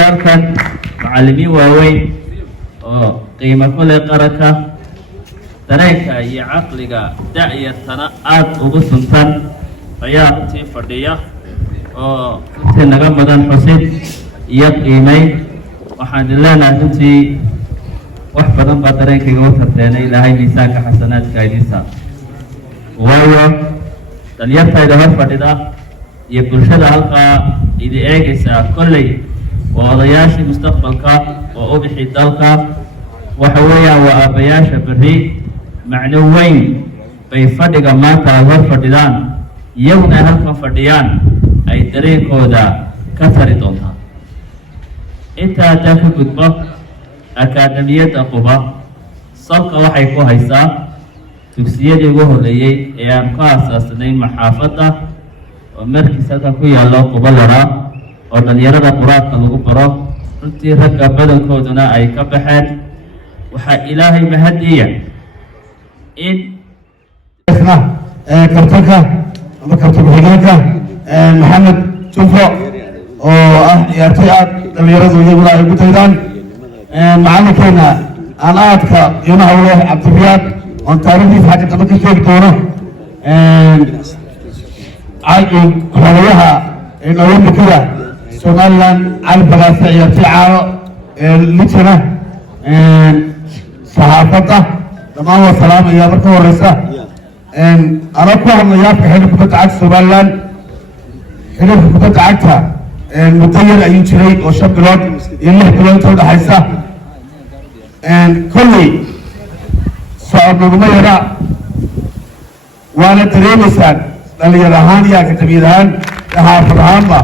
halkan macallimiin waaweyn oo qiimo ku leh qaranka dareenka iyo caqliga da'yartana aad ugu suntan ayaa runtii fadhiya oo runtii naga mudan xusid iyo qiimeyn. waxaan leenahay runtii wax badan baa dareenkayga u tarteenay ilaahay miisaanka xasanaadka idinsa waayo dhalinyartayda hor fadhida iyo bulshada halkaa idi eegaysaa kolley waa odayaashii mustaqbalka oo u bixi dalka waxa weeyaan waa aabbayaasha berri macno weyn bay fadhiga maanta ay hor fadhidaan iyaguna ay halkan fadhiyaan ay dareenkooda ka tari doontaa. intaa haddaan ka gudbo akaadamiyadda quba salka waxay ku haysaa dugsiyadii ugu horreeyey ee aan ku aasaasnay maxaafadda oo markiis halkan ku yaallo quba yaraa oo dhalinyarada quraadka lagu baro runtii ragga badankooduna ay ka baxeen. waxaa ilaahay mahadiya in kabtanka ama kabtan ku-xigeenka maxamed jufo oo ah ciyaartoy aad dhalinyaradu iyaguna ay ugu daydaan macalinkeena aan aadka qiimaha u leh cabdiriyaad oon taariikhdiisa xagga dambe ka sheegi doono xoolayaha olambikada somaliland cali bagaase ciyaartoy caano lijana saxaafadda dhammaan waa salaamaya marka horeysa anaa ku hadlaya afka xidhiirka kubadda cagta somaliland. xidhiirka kubadda cagta muddo yar ayuu jiray oo 5 bilood iyo 6 bilood inta udhaxaysa kolley socodnaguma yara waana dareemaysaan dhalinyar ahaan iyo akadamiyad ahaan xaafad ahaanba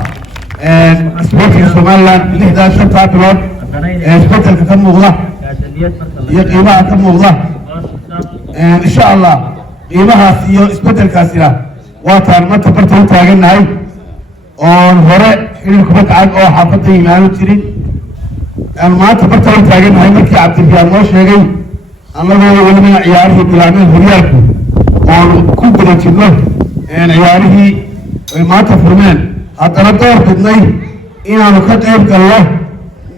isboortiga somaliland 6-5 bilood isbedelka ka muuqda iyo qiimaha ka muuqda insha allah qiimahaas iyo isbedelkaasina waa taan marka barta u taagannahay oon hore xidhiir kubadda cag oo xaafadda imaanu jirin aan maanta barta u taagannahay markii cabdiriyaad noo sheegay annagoo welibana ciyaarihii bilaabeen horyaalku oon ku guda jirno ciyaarihii ay maanta furmeen haddana door bidnay inaanu ka qayb galno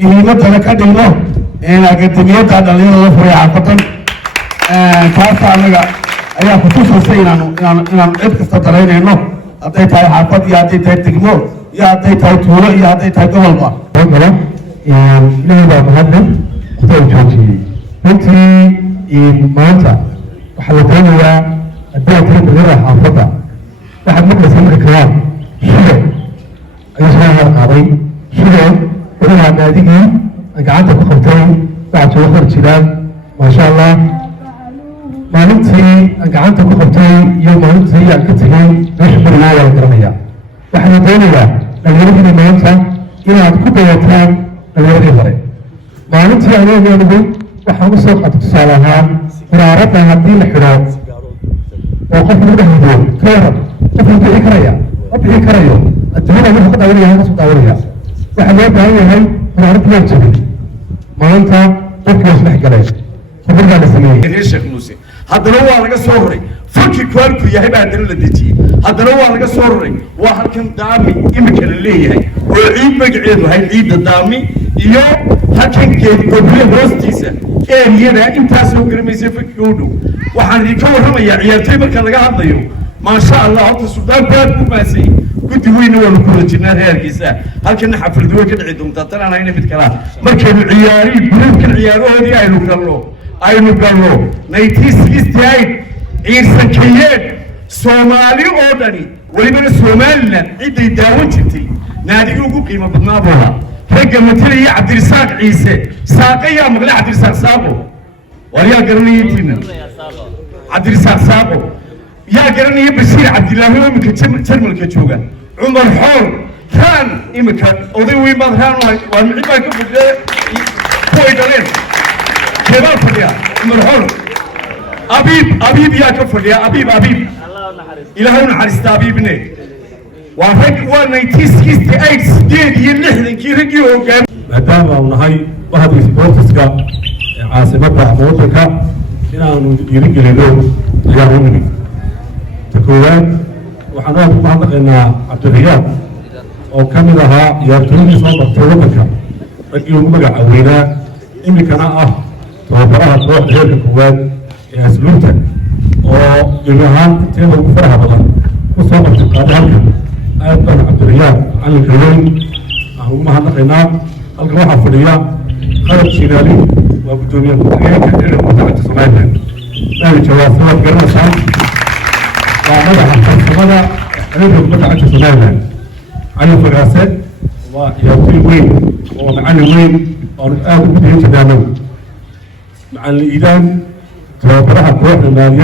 muhiimadana ka dhigno akademiyadda dhalinyarada furay xaafaddan taasa annaga ayaa kutusaysa inaanu cid kasta daraynayno hadday tahay xaafad iyo hadday tahay degmo iyo hadday tahay tuulo iyo hadday tahay gobolba ilaahay baa mahadle kuta u joojiyey runtii maanta waxaa la doonayaa haddii aad tiri dhalinyarada xaafadda waxaad maqlaysaa marka kalaan shugo ayuu soo harqaaday shugo wadaha naadigii gacanta ku qabtay waxaad soo hor jiraan maasha allah maalintii aan gacanta ku qabtay iyo maalintii aan ka tegay meesha barigaa waa la garanaya. waxaa la doonayaa dhalinyaradina maanta inaad ku dayataan dhalinyaradii hore. maalintii anigu waxaan u soo qaatay tusaale ahaan quraaradda haddii la xidho oo qof lagu dhahdo ka waran qofku bixi karaya ma bixi karayo adduunyada wuxuu ka daawanaya halkaas u daawanaya. waxaa loo baahan yahay quraaradda waa jabin maanta qofkii waa isdhex galay khubirkaa la sameeyey sheekh muuse haddana waa laga soo roray fakki kuwaalku yahay baa haddana la dejiyey haddana waa laga soo roray waa halkan daami imika la leeyahay oo ciid magaceedu ahay ciidda daami iyo halkan geed goble hoostiisa eeriyada intaasoo garamaysa fakkiga u dhow. waxaan idinka warramayaa ciyaartoy marka laga hadlayo maasha allah horta suldaanku aad ku maasay guddi weyna waanu kula jirnaa reerkiisa halkana xafladu way ka dhici doontaa tan aan hayna mid kalaa markaynu ciyaarihi guruubkan ciyaarahoodii aynu galno 1968 ciirsankeeyeen soomaali oo dhani welibana somaliland ciday daawan jirtay naadigii ugu qiimo badnaa buu ahaa ragga matalaya cabdirisaaq ciise saaqa yaa maqle cabdirisaaq saaqo war yaa garanaya intiina cabdirisaaq saaqo yaa garanaya bashiir cabdilaahi oo imika jarmalka jooga cumar xool raan imika oday weyn baad raan lahay waa micid baa ka fogdee kuway dhaleen كبار فديا مرحول أبيب يا كفديا أبيب إلى هون حرست أبيبني وفك 1968 سديد يلحن كي رجيو كم مدام ونهاي واحد سبورتسكا عاصمة عمودك هنا يرجع له يومي تكوين وحنات بعض إن عبد الرياض أو كم لها يرتوني صوب التوبة raggii ugu magacaweynaa imikana ah tababaraha kooxda heerka koowaad ee asluubta oo gebi ahaan inteeda ugu faraha badan kusoo martiqaaday halkan aad baan cabdirayaaq macalinka weyn aan ugu mahadnaqaynaa halkan waxaa fadhiya qalab jilaali waa guddoomiye ku-xigeenka ciidanka mutacadda somalilan nabi jawaas waad garanaysaan waa madaxa farsamada ciidanka mutacadda somalilan cali fagaase waa ciyaartoy weyn oo macallin weyn oon aad ugu diin jirnaano macallin iidaan tababaraha kooxda maaliya